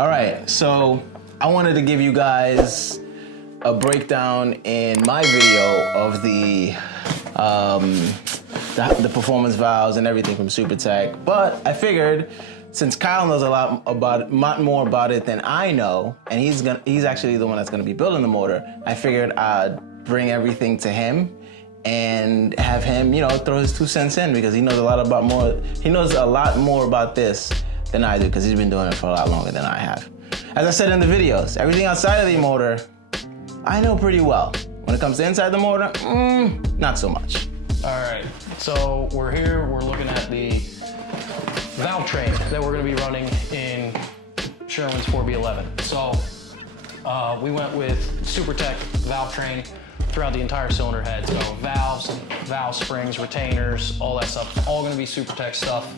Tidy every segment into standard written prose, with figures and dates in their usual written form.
All right, so I wanted to give you guys a breakdown in my video of the performance valves and everything from Supertech, but I figured since Kyle knows a lot more about it than I know, and he's actually the one that's gonna be building the motor, I figured I'd bring everything to him and have him, throw his 2 cents in, because he knows a lot more about this than I do, because he's been doing it for a lot longer than I have. As I said in the videos, everything outside of the motor, I know pretty well. When it comes to inside the motor, not so much. All right, so we're here, we're looking at the valve train that we're gonna be running in Sherwin's 4B11. So we went with Supertech valve train throughout the entire cylinder head. So valves, valve springs, retainers, all that stuff, it's all gonna be Supertech stuff.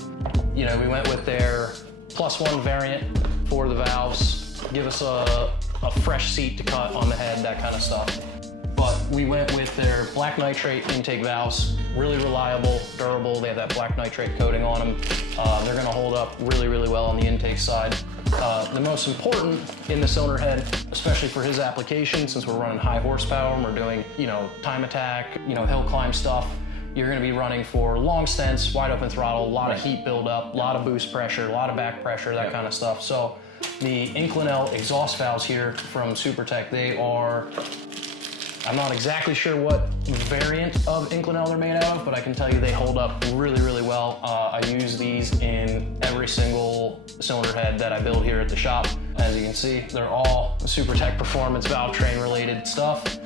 We went with their +1 variant for the valves, give us a fresh seat to cut on the head, that kind of stuff. But we went with their black nitrate intake valves, really reliable, durable. They have that black nitrate coating on them. They're gonna hold up really, really well on the intake side. The most important in the cylinder head, especially for his application, since we're running high horsepower and we're doing, time attack, hill climb stuff, you're gonna be running for long stints, wide open throttle, a lot of heat buildup, a lot of boost pressure, a lot of back pressure, that kind of stuff. So the Inclinell exhaust valves here from Supertech, they are, I'm not exactly sure what variant of Inclinell they're made out of, but I can tell you they hold up really, really well. I use these in every single cylinder head that I build here at the shop. As you can see, they're all Supertech performance valve train related stuff.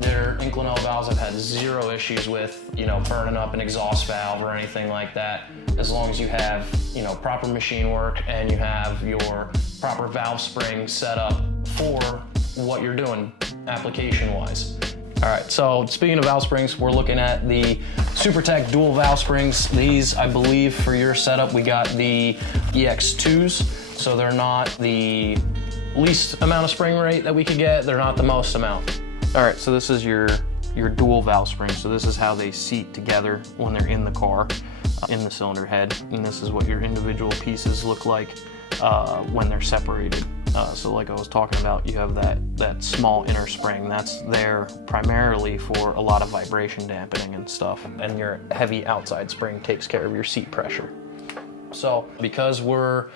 Their Inclinell valves I've had zero issues with, burning up an exhaust valve or anything like that, as long as you have, proper machine work and you have your proper valve spring set up for what you're doing application-wise. All right, so speaking of valve springs, we're looking at the Supertech dual valve springs. These, I believe, for your setup, we got the EX2s, so they're not the least amount of spring rate that we could get, they're not the most amount. All right, so this is your dual valve spring. So this is how they seat together when they're in the car, in the cylinder head, and this is what your individual pieces look like when they're separated. So like I was talking about, you have that small inner spring. That's there primarily for a lot of vibration dampening and stuff. And your heavy outside spring takes care of your seat pressure. So because we're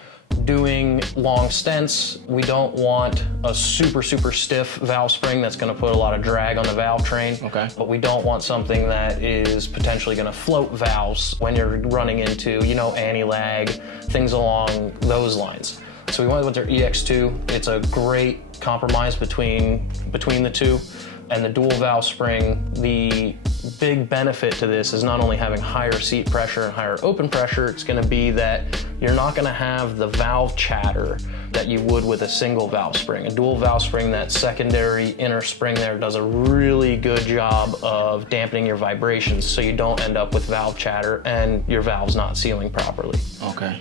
doing long stints, we don't want a super, super stiff valve spring that's gonna put a lot of drag on the valve train. Okay. But we don't want something that is potentially gonna float valves when you're running into, anti-lag, things along those lines. So we went with their EX2. It's a great compromise between the two. And the dual valve spring, the big benefit to this is not only having higher seat pressure and higher open pressure, it's gonna be that you're not gonna have the valve chatter that you would with a single valve spring. A dual valve spring, that secondary inner spring there does a really good job of dampening your vibrations so you don't end up with valve chatter and your valves not sealing properly. Okay.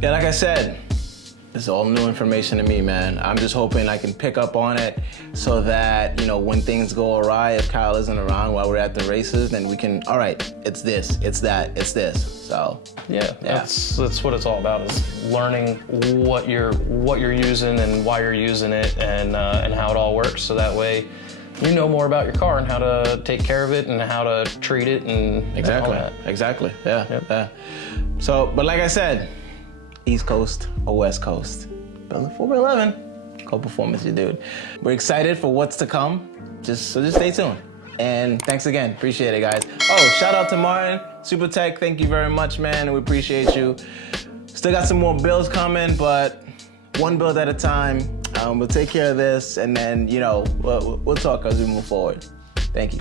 Yeah, like I said, this is all new information to me, man. I'm just hoping I can pick up on it so that, when things go awry, if Kyle isn't around while we're at the races, then we can, all right, it's this, it's that, it's this. So yeah. That's what it's all about, is learning what you're using and why you're using it and how it all works. So that way you know more about your car and how to take care of it and how to treat it and all that. Exactly. Yeah. So, but like I said, East Coast or West Coast, building 411, co-performance, your dude. We're excited for what's to come. Just stay tuned. And thanks again, appreciate it, guys. Oh, shout out to Martin, Supertech, thank you very much, man. We appreciate you. Still got some more builds coming, but one build at a time. We'll take care of this, and then we'll talk as we move forward. Thank you.